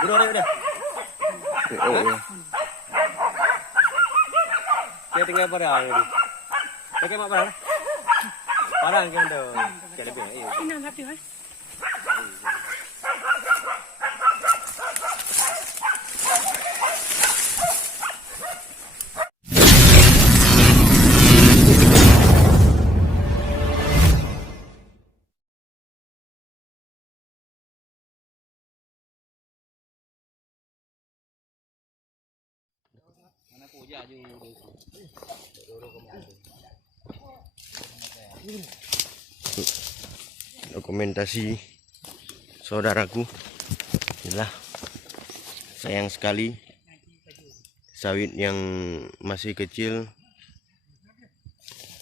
Udah. Oh. Dia tinggal pada ini. Oke, mak parang. Parang kan tuh. Jadi bilang iya. Ini nangkap dia. Dokumentasi saudaraku, inilah sayang sekali sawit yang masih kecil,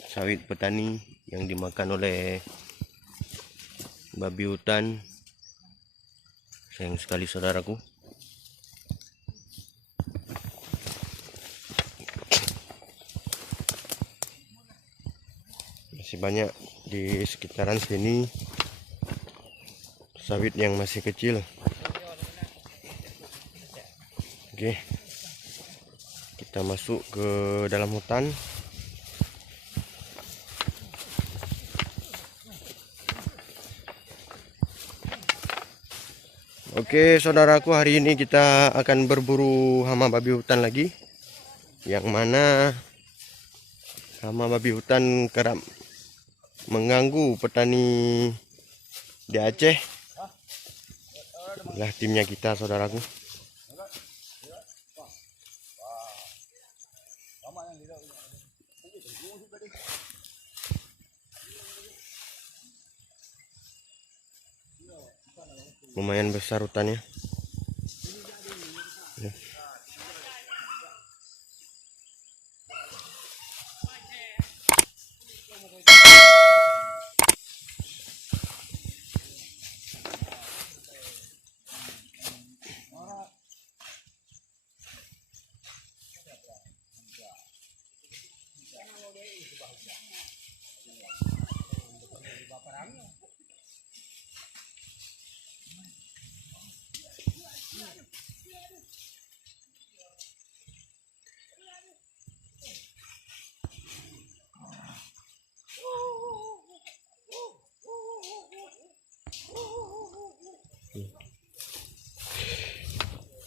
sawit petani yang dimakan oleh babi hutan. Sayang sekali saudaraku. Masih banyak di sekitaran sini sawit yang masih kecil. Oke, kita masuk ke dalam hutan. Oke saudaraku, hari ini kita akan berburu hama babi hutan lagi, yang mana hama babi hutan kerap mengganggu petani di Aceh. Inilah timnya kita saudaraku. Lumayan besar hutannya.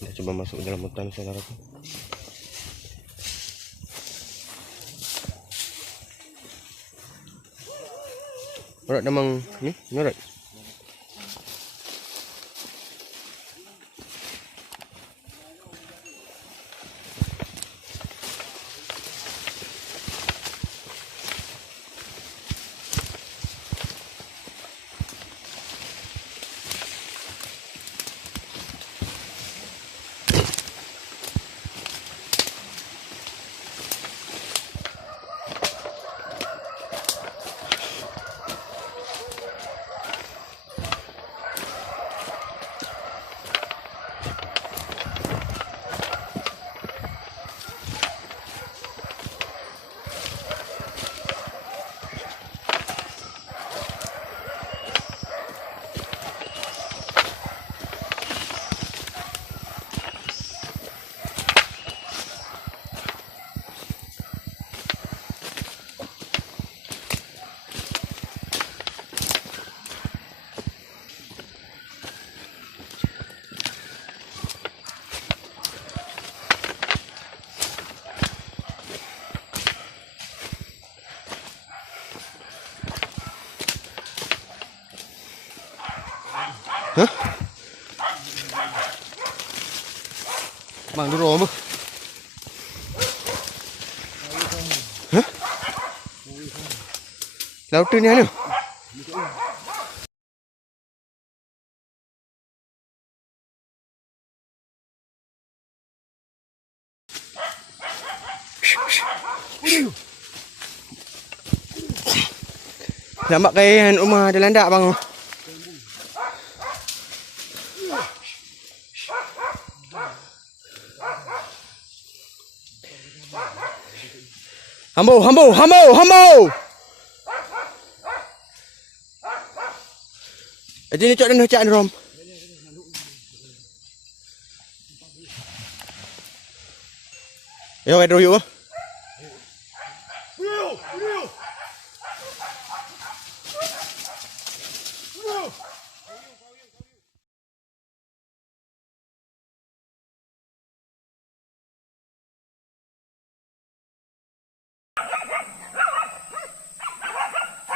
Kita coba masuk ke dalam hutan saudaraku. Orang demang ni, nyorot. Hah? Bang dulu om. Hah? Laut ni anu. Nampak kain rumah ada landak bang. Hambau. Jadi ni cak dan cak rom. Yo, Pedro yuk.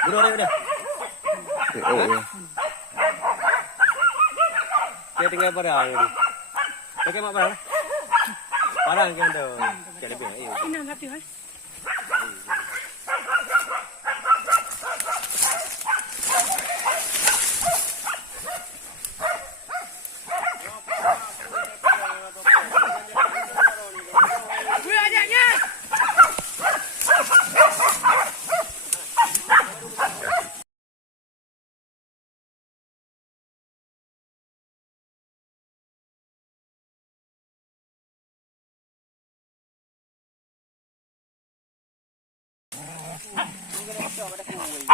Buru udah. Oh, ya. Dia tinggal pada air ni. Oke mak parang. Parang kan tu. Jadi biar. Ini anggap dia.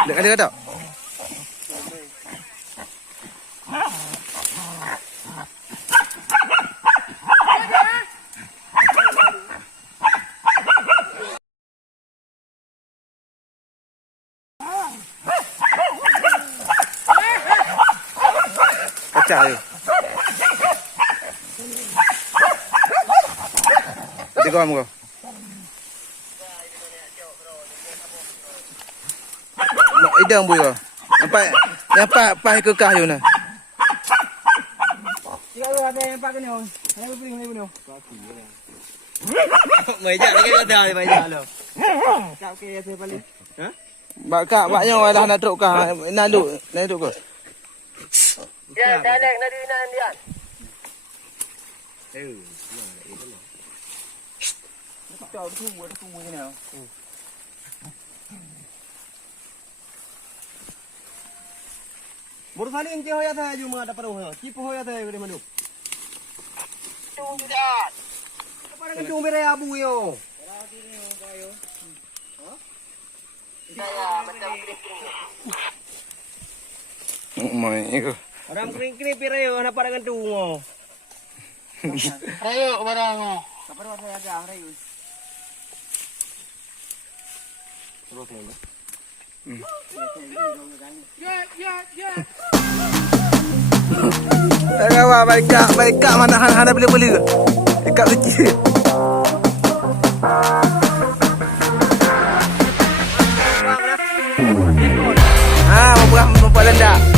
Ada tak? Pecah je. Tengok muka. Idang bu ya. Nampak kekah je nah. Jika ada yang pakai ni, ada beri ni punya. Meja lagi ada di meja lo. Tak okey saya balik. Ha? Baknya dah nak teruk kah? Nak duk ke? Ya, dalek nadi nan dia. Tahu tu buat ni. Baru kali ini hoya tha ju mga dapat ho. Kipo hoya tha gede madu. Tung tidak. Parang kan tumbe ray abu yo. Saya macam kering-kering. Mai ke. Orang kering-kering pirayo na parang kan tungo. Rayo barang. Kapan ada ada rayo. Terus ni. Tahu baik kak mana hana beli ke? Dekat kecil. Mau berapa lendak?